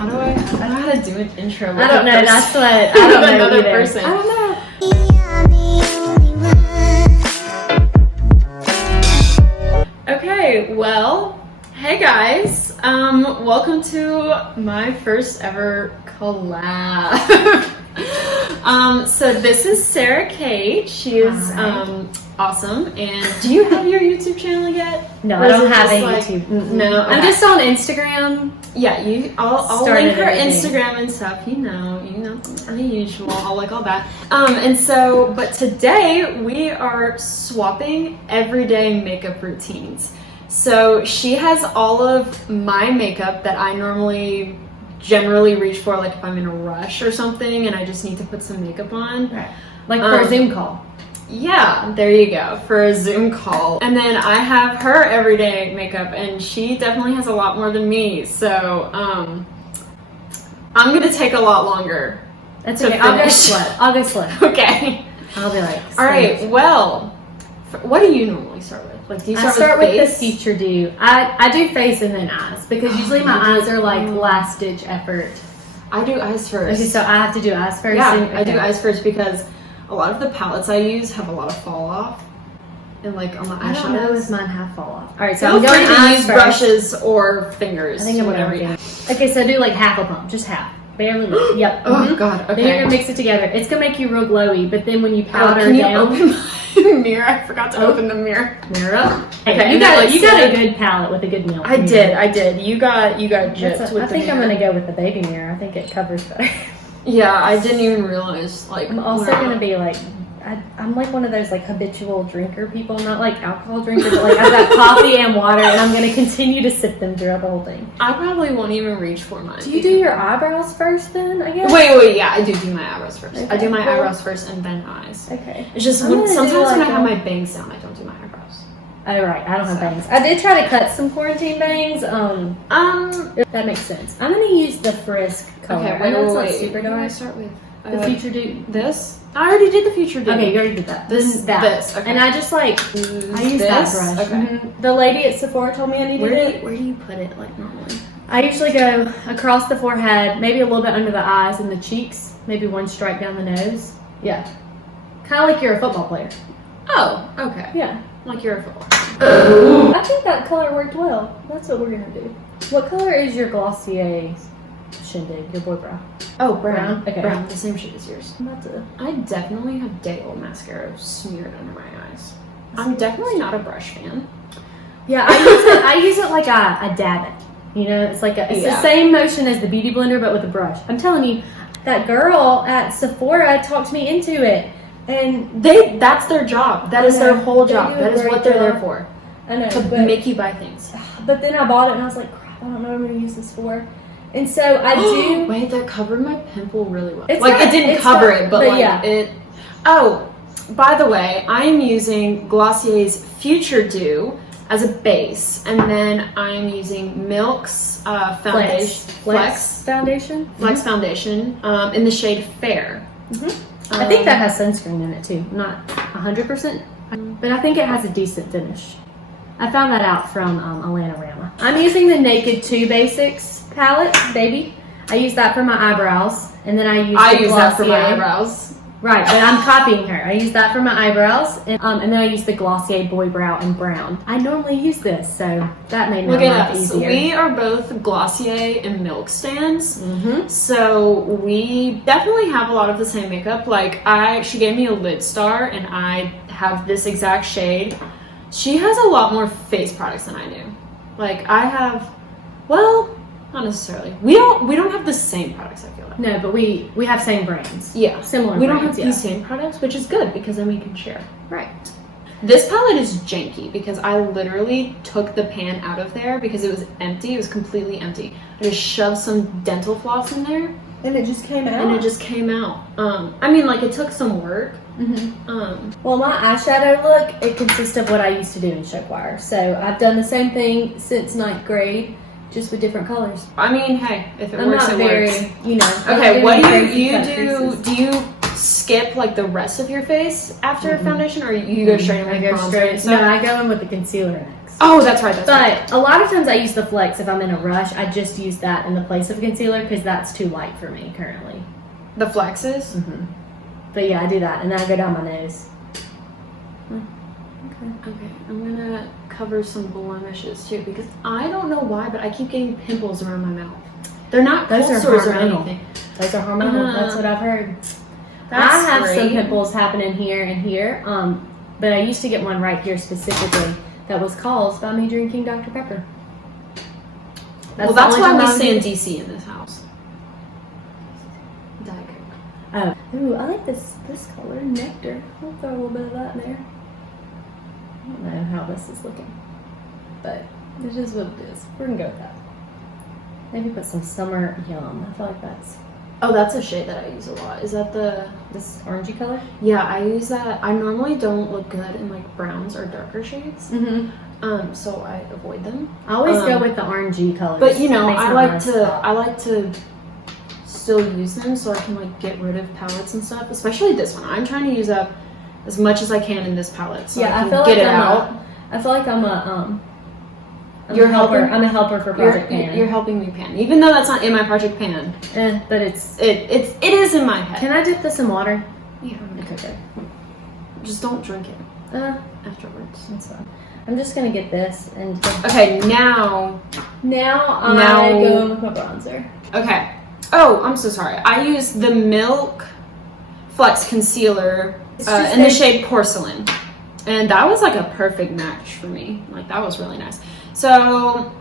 How do I don't know how to do an intro? I don't know. That's what I don't know another either. person. I don't know. Okay, well, hey guys. Welcome to my first ever collab. So this is Sarah Kate. She is awesome. And do you have your YouTube channel yet? No, Or I is don't it have a just YouTube. No, I'm okay. just on Instagram. Yeah, I'll Started link her everything. Instagram and stuff. You know, the usual. I'll like all that. But today we are swapping everyday makeup routines. So she has all of my makeup that I generally reach for, like if I'm in a rush or something and I just need to put some makeup on. Right. Like for a Zoom call. Yeah, there you go, for a Zoom call. And then I have her everyday makeup, and she definitely has a lot more than me. So I'm gonna take a lot longer. That's to okay. I'll go finish. slow. I'll go slow. Okay. I'll be like. All right. Well, what do you normally start with? Like, do you start with face? the feature do. I do face and then eyes because usually my eyes are like last ditch effort. I do eyes first. Okay, so I have to do eyes first. Yeah, and, I do eyes first because a lot of the palettes I use have a lot of fall off, and like on the eyeshadows. I don't know if mine have fall off. All right, so Feel I'm going free to to use use first. brushes or fingers. I think I'm whatever. going to. Okay, so do like half a pump, just half, barely. Yep. Oh God. Okay. Then you're gonna mix it together. It's gonna make you real glowy, but then when you powder can you down, open my mirror? I forgot to open the mirror. mirror up. Okay, you and got a good palette with a good nail. I did. You got gypped with I the think I'm mirror. gonna go with the baby mirror. I think it covers better. Yeah, I didn't even realize. Like, I'm also gonna be like, I'm like one of those like habitual drinker people, not like alcohol drinker, but like I've got coffee and water, and I'm gonna continue to sip them throughout the whole thing. I probably won't even reach for mine. Do you do your eyebrows first then? I guess. Wait, yeah, I do my eyebrows first. Okay, I do my cool. eyebrows first and then eyes. Okay. It's just I'm gonna do, sometimes when I like, have my bangs down, I don't do my eyebrows. Oh right, I don't have bangs. I did try to cut some quarantine bangs. That makes sense. I'm gonna use the Frisk color. Okay, I know it's not wait. super What do I dark. start with? The Future Do. This? I already did the Future Do. Okay, you already did that. This, Then this. Okay. And I just like I use that This? brush. Okay. Mhm. The lady at Sephora told me I needed it. Where do you put it, like, normally? I usually go across the forehead, maybe a little bit under the eyes and the cheeks, maybe one stripe down the nose. Yeah. Kind of like you're a football player. Oh, okay. Yeah. Like you're a football. I think that color worked well. That's what we're gonna do. What color is your Glossier shindig, your boy brow? Oh, brown. Okay. Brown, the same shade as yours. I'm about to. I definitely have day old mascara smeared under my eyes. I'm definitely not a brush fan. Yeah, I use it like I dab it. You know, it's like it's the same motion as the beauty blender, but with a brush. I'm telling you, that girl at Sephora talked me into it, and That's their job. That is their whole job. That is what they're there for. I know, To make you buy things. But then I bought it, and I was like, crap, I don't know what I'm going to use this for. And so I do. Wait, that covered my pimple really well. It's like not- it didn't it's cover not- it, but like yeah. it. Oh, by the way, I am using Glossier's Future Do as a base, and then I am using Milk's foundation, Flex foundation. Flex foundation, in the shade Fair. I think that has sunscreen in it too. Not 100%, but I think it has a decent finish. I found that out from Alana Rama. I'm using the Naked 2 Basics palette, baby. I use that for my eyebrows, and then I use that for my Glossier. eyebrows. Right, but I'm copying her. I use that for my eyebrows, and then I use the Glossier Boy Brow in brown. I normally use this, so that made my Look at life us. easier. We are both Glossier and Milk stands. So we definitely have a lot of the same makeup. Like she gave me a lid star, and I have this exact shade. She has a lot more face products than I do. Like I have, well, not necessarily. We don't have the same products, I feel like. No, but we have same brands. Yeah. Similar We don't brands, have the same products, which is good because then we can share. Right. This palette is janky because I literally took the pan out of there because it was empty. It was completely empty. I just shoved some dental floss in there. And it just came out? And it just came out. I mean, like, it took some work. Well, my eyeshadow look, it consists of what I used to do in Showwire. So I've done the same thing since 9th grade, just with different colors. I mean, hey, if it I'm works, not it very, works. you know. Okay, what do crazy you cut do? creases. Do you skip, like, the rest of your face after foundation, or you go straight in I with go bronzer straight. and stuff? No, I go in with the concealer next. Oh, that's right. But a lot of times I use the Flex if I'm in a rush. I just use that in the place of concealer because that's too light for me currently. The Flexes? Mm-hmm. But yeah, I do that. And then I go down my nose. Okay, I'm gonna cover some blemishes too because I don't know why, but I keep getting pimples around my mouth. They're not cold sores or anything. Those are hormonal. That's what I've heard. I have some pimples happening here and here, but I used to get one right here specifically that was caused by me drinking Dr. Pepper. That's why we stay in DC in this house. Diet Coke. Oh, ooh, I like this color, nectar. I'll throw a little bit of that in there. I don't know how this is looking, but it is what it is. We're gonna go with that. Maybe put some Summer Yum. I feel like that's. Oh, that's a shade that I use a lot. Is that this orangey color? Yeah, I use that. I normally don't look good in like browns or darker shades. Mm-hmm. So I avoid them. I always go with the orangey colors. But you know, I like to still use them so I can like get rid of palettes and stuff. Especially this one. I'm trying to use up as much as I can in this palette. So yeah, I feel like I feel like I'm a You're a helper. I'm a helper for Project Pan. You're helping me pan, even though that's not in my Project Pan. But it is in my head. Can I dip this in water? Yeah. Okay. Just don't drink it afterwards. That's fine. I'm just gonna get this and. Okay, now I go with my bronzer. Okay. Oh, I'm so sorry. I use the Milk Flex Concealer in the shade Porcelain, and that was like a perfect match for me. Like that was really nice. So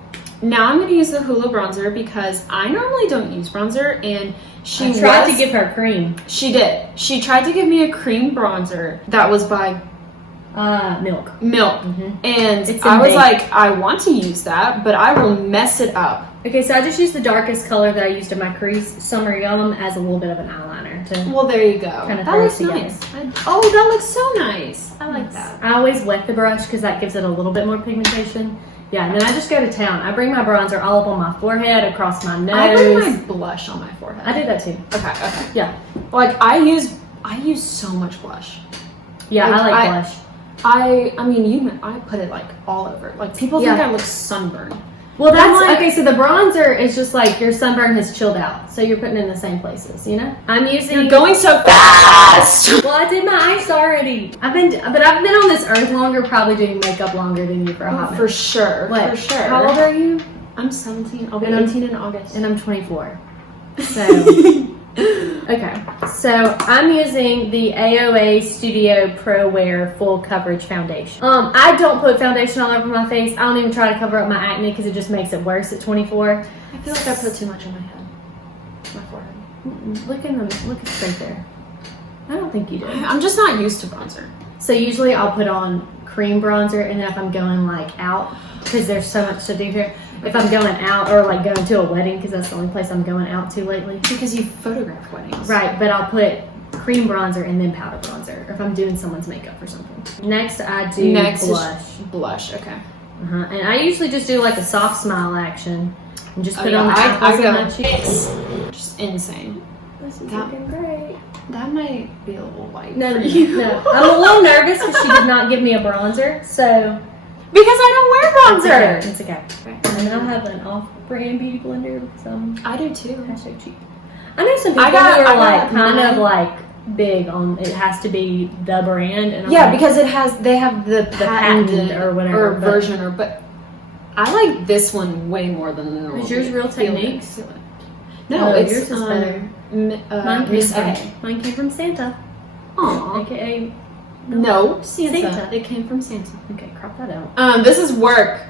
now I'm going to use the Hoola bronzer because I normally don't use bronzer, and she tried to give her cream. She did. She tried to give me a cream bronzer that was by Milk. Mm-hmm. And I was like, I want to use that, but I will mess it up. Okay, so I just used the darkest color that I used in my crease, Summer Yum, as a little bit of an eyeliner. Well, there you go. Kind of that looks nice. That looks so nice. I like that. I always wet the brush because that gives it a little bit more pigmentation. Yeah, and then I just go to town. I bring my bronzer all up on my forehead, across my nose. I bring my blush on my forehead. I do that too. Okay. Yeah. Like I use so much blush. Yeah, I like blush. I mean, I put it like all over. Like people think I look sunburned. Well, that's okay. So the bronzer is just like your sunburn has chilled out, so you're putting it in the same places. You know, I'm using. You're going so fast. Well, I did my eyes already. I've been on this earth longer, probably doing makeup longer than you for a hot minute. For sure. What? For sure. How old are you? I'm 17. I'll be 18 in August, and I'm 24. So. Okay, so I'm using the AOA Studio Pro Wear Full Coverage Foundation. I don't put foundation all over my face. I don't even try to cover up my acne because it just makes it worse at 24. I feel like I put too much on my head, my forehead. Look straight there. I don't think you do. I'm just not used to bronzer. So usually I'll put on cream bronzer, and then if I'm going like out, because there's so much to do here. If I'm going out or like going to a wedding, because that's the only place I'm going out to lately. Because you photograph weddings. Right, but I'll put cream bronzer and then powder bronzer, or if I'm doing someone's makeup or something. Next I do blush. Blush, okay. And I usually just do like a soft smile action and just put on the apples of my cheeks. Just insane. This is looking great. That might be a little light. No. I'm a little nervous because she did not give me a bronzer, so. Because I don't wear bronzer. It's okay. And I have an off-brand beauty blender because I do too. #cheap. I know some people who are like kind of like big on it has to be the brand, and because they have the patent or whatever version but I like this one way more than the normal. Is yours Real Techniques? No, it's yours is better. Mine came from Santa. Aww. AKA. No, Santa. It came from Santa. Okay, crop that out. This is work.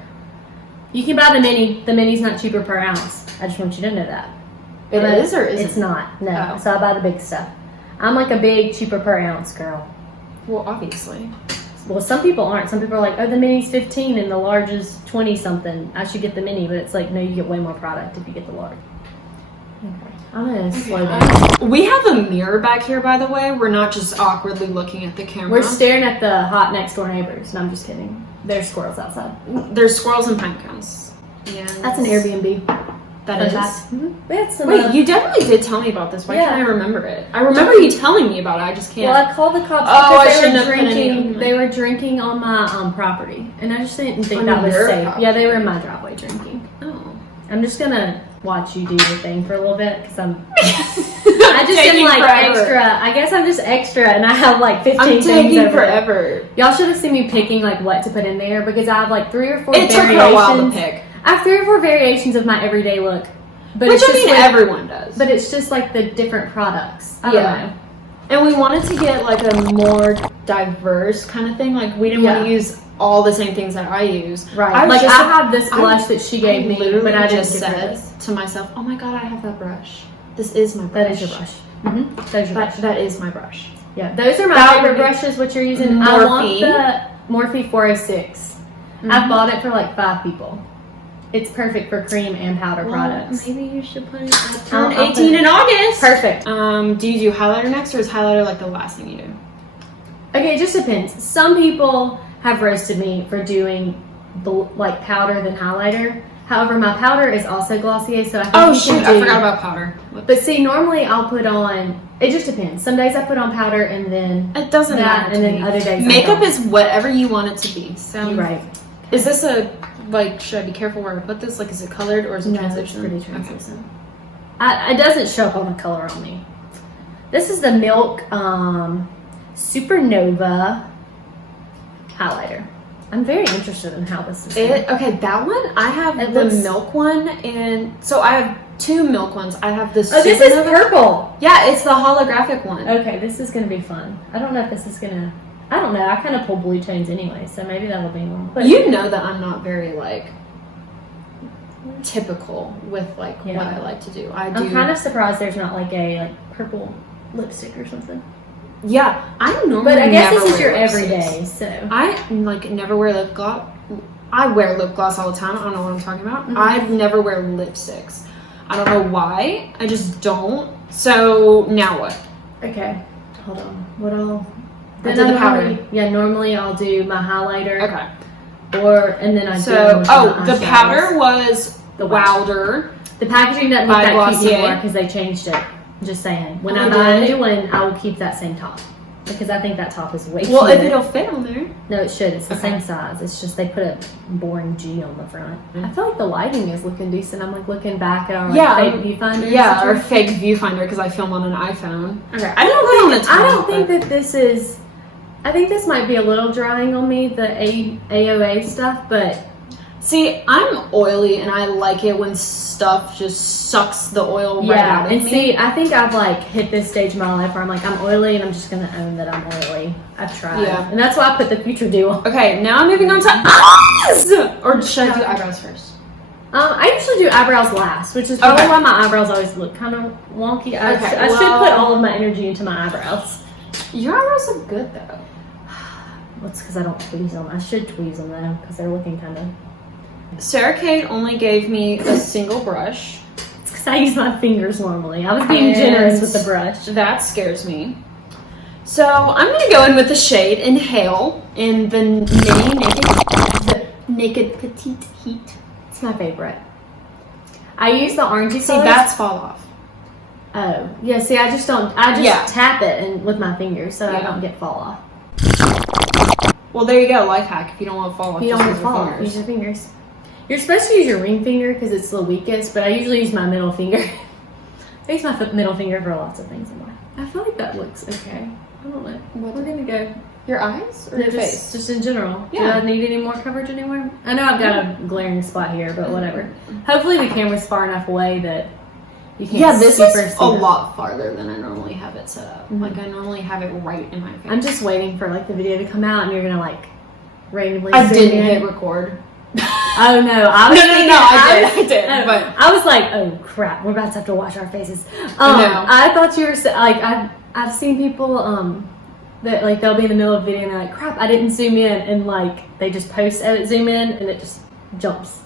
You can buy the mini. The mini's not cheaper per ounce. I just want you to know that. It is or isn't? It's not. No. So I buy the big stuff. I'm like a big cheaper per ounce girl. Well, obviously. Well, some people aren't. Some people are like, oh, the mini's 15 and the large is 20 something. I should get the mini, but it's like, no, you get way more product if you get the large. Okay. I'm gonna slow down. We have a mirror back here, by the way. We're not just awkwardly looking at the camera. We're staring at the hot next door neighbors. No, I'm just kidding. There's squirrels outside. There's squirrels and pine cones. Yeah. That's an Airbnb. That is? We had some. Wait, you definitely did tell me about this. Why can't I remember it? I remember you telling me about it. I just can't. Well, I called the cops because they were drinking on my property, and I just didn't think that was safe. Property. Yeah, they were in my driveway drinking. Oh. I'm just gonna watch you do your thing for a little bit because I just am like extra. I guess I'm just extra, and I have like 15 things over forever. Y'all should have seen me picking like what to put in there because I have like 3 or 4 variations. It took her a while to pick. I have 3 or 4 variations of my everyday look. But which it's just everyone does. But it's just like the different products. I don't know. And we wanted to get like a more diverse kind of thing. Like we didn't want to use all the same things that I use. Right. I have this blush that she gave me, but I just said to myself, "Oh my god, I have that brush. This is my brush." That is your brush. Mm-hmm. That is your brush. That is my brush. Yeah, those are my favorite brushes. What you're using? Morphe. I want the Morphe 406. Mm-hmm. I bought it for like 5 people. It's perfect for cream and powder products. Maybe you should put it. I turn 18 in August. Perfect. Do you do highlighter next, or is highlighter like the last thing you do? Okay, it just depends. Some people have roasted me for doing like powder than highlighter. However, my powder is also Glossier, so I think I forgot about powder. Whoops. But see, normally I'll put on. It just depends. Some days I put on powder, and then it doesn't matter. And then other days makeup is whatever you want it to be. So you're right. Is this should I be careful where I put this? Like, is it colored or is it translucent? It's pretty translucent. Okay. It doesn't show up on the color on me. This is the Milk Supernova Highlighter. I'm very interested in how this is. Okay, that one, I have the Milk one, and so I have 2 Milk ones. I have the Supernova. This is purple. Yeah, it's the holographic one. Okay, this is going to be fun. I don't know if this is going to... I don't know. I kind of pull blue chains anyway, so maybe that'll be normal. But you know that I'm not very typical with what I like to do. I'm kind of surprised there's not like a purple lipstick or something. Yeah, I normally. But I guess this is your everyday, so I never wear lip gloss. I wear lip gloss all the time. I don't know what I'm talking about. Mm-hmm. I never wear lipsticks. I don't know why. I just don't. So now what? Okay, hold on. What all? I did the powder. Normally I'll do my highlighter. Okay. And then I do the powder was the Wilder. The packaging doesn't look that cute anymore because they changed it. Just saying. When I buy a new one, I will keep that same top because I think that top is way cute. Well, if it'll fit on there. No, it should. It's the same size. It's just they put a boring G on the front. I feel like the lighting is looking decent. I'm looking back at our fake viewfinder. Yeah, our fake viewfinder because I film on an iPhone. Okay. I don't think that this is. I think this might be a little drying on me, the AOA stuff, but... See, I'm oily, and I like it when stuff just sucks the oil right out of me. And see, I think I've, hit this stage of my life where I'm oily, and I'm just going to own that I'm oily. I've tried. Yeah. And that's why I put the Future Dew on. Okay, now I'm moving on to eyes! Or should I do eyebrows first? I usually do eyebrows last, which is probably why my eyebrows always look kind of wonky. I should put all of my energy into my eyebrows. Your eyebrows look good, though. That's because I don't tweeze them. I should tweeze them though, because they're looking kind of. Sarah Kate only gave me a single brush. It's because I use my fingers normally. I was being generous with the brush. That scares me. So I'm going to go in with the shade Inhale in the Naked Petite Heat. It's my favorite. I use the orangey colors. See, that's Fall Off. Oh, yeah. See, I just tap it and with my fingers so I don't get fall off. Well, there you go, life hack. If you don't want to fall off, you don't want to fall off. Use your fingers. You're supposed to use your ring finger because it's the weakest, but I usually use my middle finger. I use my middle finger for lots of things in life. I feel like that looks okay. I don't know. We're gonna go. Your eyes or your face? Just in general. Yeah. Do I need any more coverage anywhere? I know I've got a glaring spot here, but whatever. Hopefully the camera's far enough away that you can't. Yeah, this is a lot farther than I normally have it set up. Mm-hmm. I normally have it right in my face. I'm just waiting for the video to come out, and you're gonna randomly. I didn't hit record. Oh no! I did. But I was like, oh crap, we're about to have to wash our faces. I thought you were I've seen people that they'll be in the middle of a video and they're like, crap, I didn't zoom in, and they just post zoom in and it just jumps.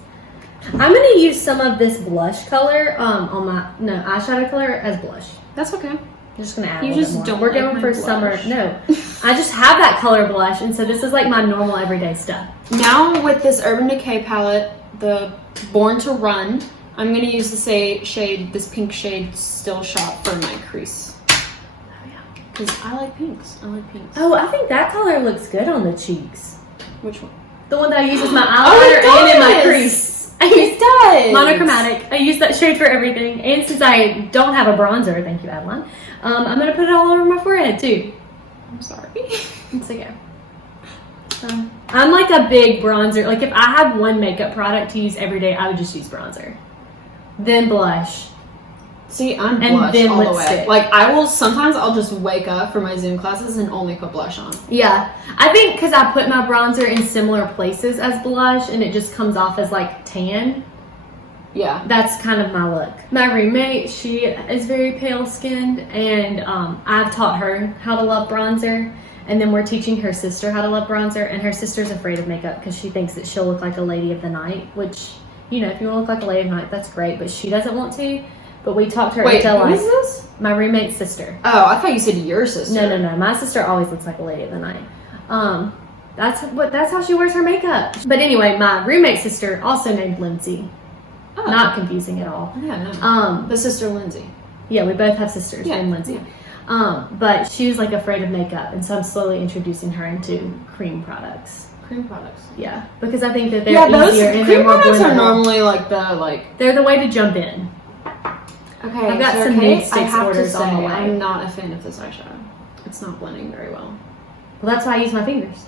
I'm gonna use some of this blush color on my eyeshadow color as blush. That's okay. I'm just gonna add you a little bit more. We're going for summer. No, I just have that color blush, and so this is my normal everyday stuff. Now with this Urban Decay palette, the Born to Run I'm gonna use this pink shade Still Shot for my crease. Because I like pinks. Oh, I think that color looks good on the cheeks. Which one? The one that I use as my eyeliner and in my crease. It does. Monochromatic. I use that shade for everything. And since I don't have a bronzer, thank you, Adeline, I'm going to put it all over my forehead, too. I'm sorry. It's okay. I'm like a big bronzer. Like, if I had one makeup product to use every day, I would just use bronzer. Then blush. See, I'm And blush then all the lipstick. way. Like, sometimes I'll just wake up for my Zoom classes and only put blush on. Yeah. I think because I put my bronzer in similar places as blush and it just comes off as like tan. Yeah. That's kind of my look. My roommate, she is very pale skinned and I've taught her how to love bronzer. And then we're teaching her sister how to love bronzer. And her sister's afraid of makeup because she thinks that she'll look like a lady of the night. Which, you know, if you want to look like a lady of the night, that's great. But she doesn't want to. But we talked her Wait, into who like is this? my roommate's sister. Oh, I thought you said your sister. No. My sister always looks like a lady of the night. That's how she wears her makeup. But anyway, my roommate's sister, also named Lindsay. Oh. Not confusing at all. Yeah, no. The sister Lindsay. Yeah, we both have sisters named Lindsay. Yeah. But she was like afraid of makeup, and so I'm slowly introducing her into cream products. Cream products. Yeah, because I think that they're easier and they're cream more products are blendable. normally They're the way to jump in. Okay, I've got so some Kate, nude sticks I have orders to say, on the way. I'm not a fan of this eyeshadow. It's not blending very well. Well, that's why I use my fingers.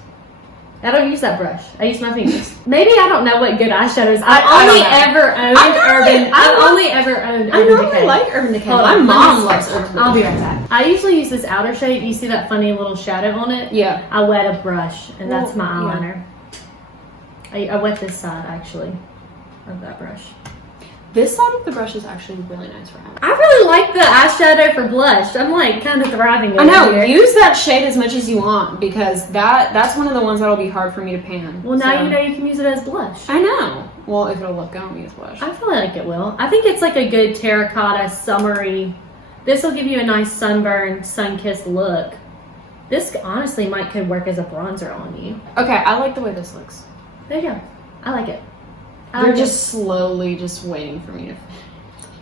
I don't use that brush. I use my fingers. Maybe I don't know what good eyeshadows. I've only ever owned Urban. I've only ever owned I Urban normally Decay. like Urban Decay. Hold My on, mom loves Urban Decay. I'll be right back. I usually use this outer shade. You see that funny little shadow on it? Yeah. I wet a brush, and that's my yeah. eyeliner. I wet this side, actually, of that brush. This side of the brush is actually really nice for having. I really like the eyeshadow for blush. I'm like kind of thriving over I know. here. Use that shade as much as you want because that's one of the ones that'll be hard for me to pan. Well, now so. you know you can use it as blush. I know. Well, if it'll look good on me as blush. I feel like it will. I think it's like a good terracotta, summery. This will give you a nice sunburned, sun-kissed look. This honestly could work as a bronzer on you. Okay, I like the way this looks. There you go. I like it. You're just slowly just waiting for me to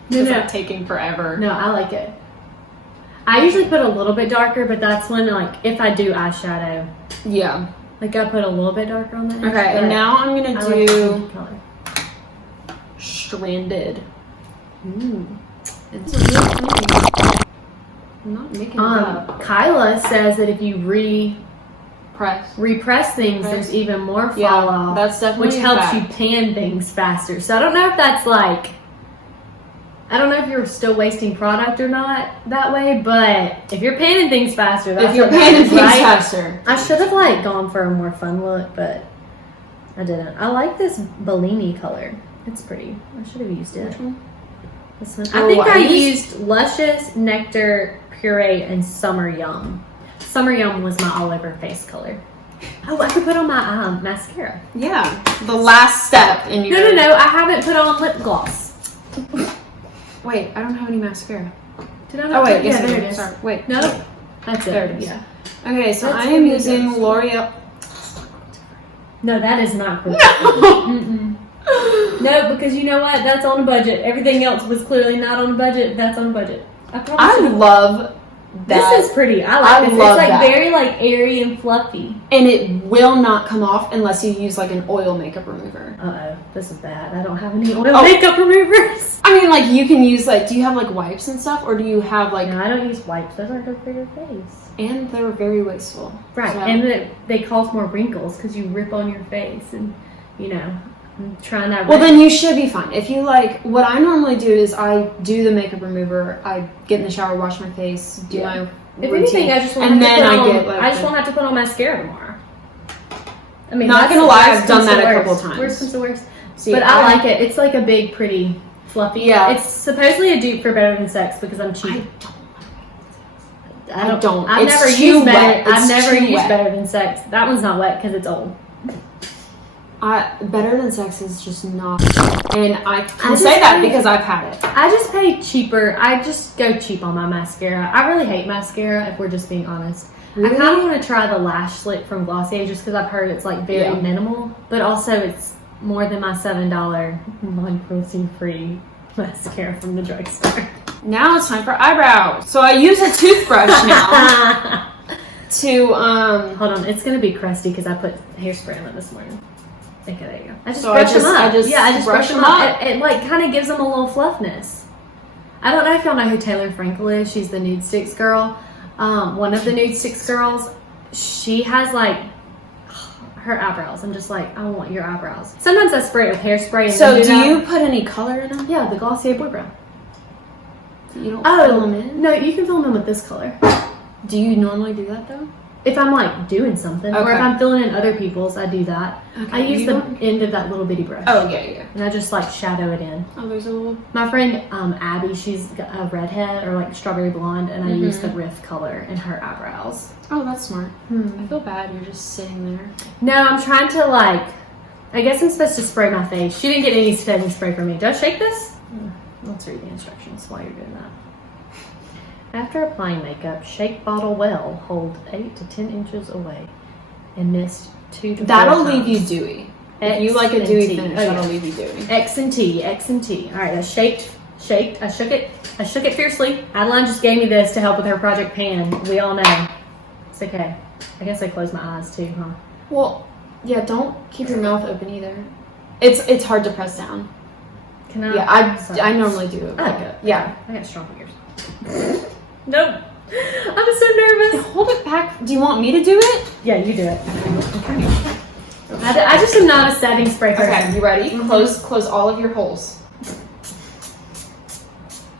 finish. No. It's taking forever. No, I like it. I usually put a little bit darker, but that's when, like, if I do eyeshadow, Yeah. like I put a little bit darker on the edge. Okay, and now I'm gonna I like the do pinky color. Stranded. Ooh. It's a real thing. I'm not making it up. Kyla says that if you repress things, Press. there's even more fall Yeah, off. that's definitely which a helps fact. you pan things faster. So I don't know if that's like, I don't know if you're still wasting product or not that way, but if you're panning things faster, that's If you're what panning matters, things right? faster. I should have like gone for a more fun look, but I didn't. I like this Bellini color. It's pretty. I should have used it. Which one? This one. Oh, I think I I used Luscious, Nectar, Puree, and Summer Yum. Summer Yum was my all-over face color. Oh, I could put on my mascara. Yeah, the last step in your... No. I haven't put on lip gloss. Wait, I don't have any mascara. Did I not? Oh wait, yeah, yes, I there do. it is. Sorry. Wait. No, that's it. There it is. Yeah. Okay, so That's I am really using good. L'Oreal. No, that is not good. No. Mm-mm. No, because you know what? That's on a budget. Everything else was clearly not on a budget. That's on a budget. I love that. This is pretty. I like this. It's love like that. very like airy and fluffy. And it will not come off unless you use like an oil makeup remover. Uh-oh, this is bad. I don't have any oil makeup removers. I mean, like you can use like, do you have like wipes and stuff, or do you have like? No, I don't use wipes. Those aren't good for your face. And they're very wasteful. Right, So- and they cause more wrinkles because you rip on your face, and you know, I'm trying that. Well, then you should be fine. If you like, what I normally do is I do the makeup remover. I get in the shower, wash my face, do my If routine, anything, I just won't and have to then put I on, get like. I just won't have to put on mascara tomorrow. I mean, Not that's gonna the lie, worst I've done comes to that a worst. couple times. Worst comes to worst. See, But I like it. It's like a big, pretty, fluffy. Yeah. It's supposedly a dupe for Better Than Sex because I'm cheap. I don't. I've It's never too used wet. Better. I've It's never too used wet. Better Than Sex. That one's not wet because it's old. Better Than Sex is just not, and I can I say just that pay- because I've had it. I just pay cheaper. I just go cheap on my mascara. I really hate mascara, if we're just being honest. Really? I kind of want to try the Lash Slick from Glossier just because I've heard it's like very Yeah. minimal, but also it's more than my $7 non-cruelty free mascara from the drugstore. Now it's time for eyebrows. So I use a toothbrush now to Hold on, it's gonna be crusty because I put hairspray on it this morning. Okay, there you go. I just So brush them up. I just brush them up. It like kind of gives them a little fluffness. I don't know if y'all know who Taylor Frankel is. She's the Nude Sticks girl. One of the Nude Sticks girls. She has like her eyebrows. I'm just like, I want your eyebrows. Sometimes I spray it with hairspray. And so do you put any color in them? Yeah, the Glossier Boy Brow. You don't fill them in? No, you can fill them in with this color. Do you normally do that though? If I'm like doing something, or if I'm filling in other people's, I do that. Okay. I use the end of that little bitty brush. Oh yeah. And I just like shadow it in. Oh, there's a little. My friend Abby, she's got a redhead or like strawberry blonde, and I use the Riff color in her eyebrows. Oh, that's smart. I feel bad. You're just sitting there. No, I'm trying to like. I guess I'm supposed to spray my face. She didn't get any setting spray from me. Do I shake this? Let's read the instructions while you're doing that. After applying makeup, shake bottle well. Hold 8 to 10 inches away, and mist 2 to 4 That'll times. leave you dewy. If you like a dewy finish, that'll leave you dewy. X and T, X and T. All right, I shaked. I shook it fiercely. Adeline just gave me this to help with her project pan. We all know. It's okay. I guess I closed my eyes too, huh? Well, yeah. Don't keep your mouth open either. It's hard to press down. Can I? Yeah, I normally do it. I like it. Yeah. I got strong fingers. Nope. I'm so nervous. Hold it back. Do you want me to do it? Yeah, you do it. Okay. I just am not a setting spray person. Okay, you ready? Close all of your holes.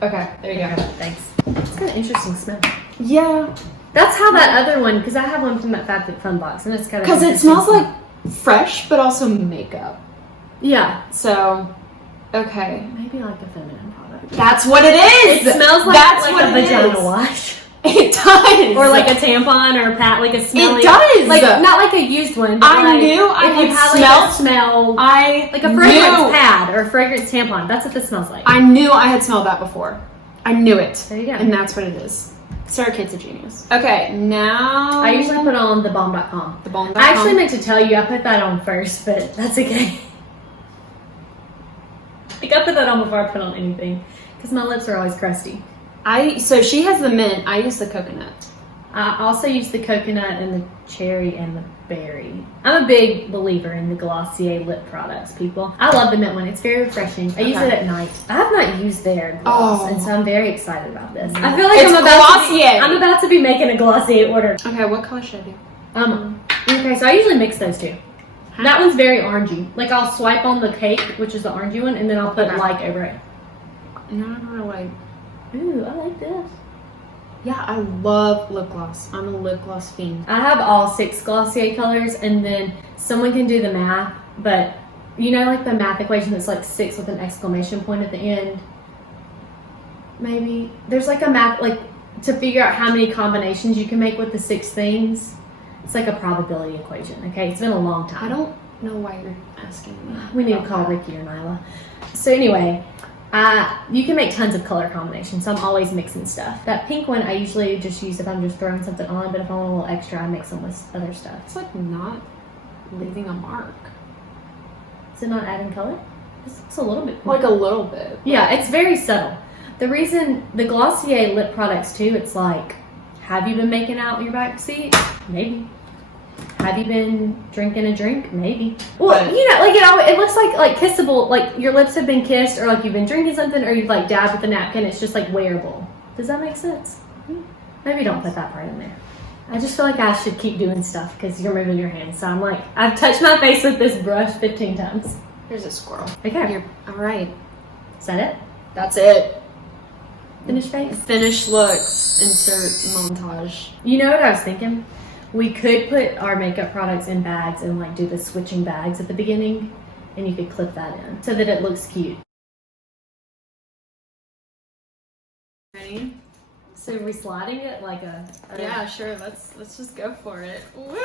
Okay, there you go. Thanks. It's got an interesting smell. Yeah. That's how that other one, because I have one from that FabFitFun box, and it's got. Because it smells like fresh, but also makeup. Yeah. So, okay. Maybe like a feminine product. That's what it is. It smells like a vagina wash. It does. Or like a tampon or a pad, like a smelly. It does. Like not like a used one. But I like, knew I if you had had smelled. like a smell. Like a fragrance pad or a fragrance tampon. That's what this smells like. I knew I had smelled that before. I knew it. There you go. And that's what it is. Sarah Kid's a genius. Okay, now I usually put on thebomb.com. Thebomb.com. I actually meant to tell you I put that on first, but that's okay. Like I put that on before I put on anything because my lips are always crusty. So she has the mint. I use the coconut. I also use the coconut and the cherry and the berry. I'm a big believer in the Glossier lip products, people. I love the mint one. It's very refreshing. I use it at night. I have not used their gloss, and so I'm very excited about this. I feel like I'm about to be making a Glossier order. Okay, what color should I do? Okay, so I usually mix those two. That one's very orangey. Like I'll swipe on the cake, which is the orangey one, and then I'll put like over it. No, I don't know what Ooh, I like this. Yeah, I love lip gloss. I'm a lip gloss fiend. I have all 6 Glossier colors, and then someone can do the math, but you know, like the math equation that's like 6 with an exclamation point at the end. Maybe there's like a math, like to figure out how many combinations you can make with the 6 things. It's like a probability equation. Okay, it's been a long time. I don't know why you're asking me. We need to call Ricky or Nyla. So anyway. You can make tons of color combinations, so I'm always mixing stuff. That pink one I usually just use if I'm just throwing something on, but if I want a little extra, I mix them with other stuff. It's like not leaving a mark. Is it not adding color? It's a little bit. Like a little bit. Yeah, it's very subtle. The reason the Glossier lip products too, it's like, have you been making out in your back seat? Maybe. Have you been drinking a drink? Maybe. Well, you know, like it looks like kissable, like your lips have been kissed, or like you've been drinking something, or you've like dabbed with a napkin. It's just like wearable. Does that make sense? Maybe don't put that part in there. I just feel like I should keep doing stuff because you're moving your hands. So I'm like, I've touched my face with this brush 15 times. Here's a squirrel. Okay. All right. Is that it? That's it. Finished face? Finished looks. Insert montage. You know what I was thinking? We could put our makeup products in bags and like do the switching bags at the beginning, and you could clip that in so that it looks cute. Ready? So are we sliding it like a yeah, sure. Let's just go for it. Woo!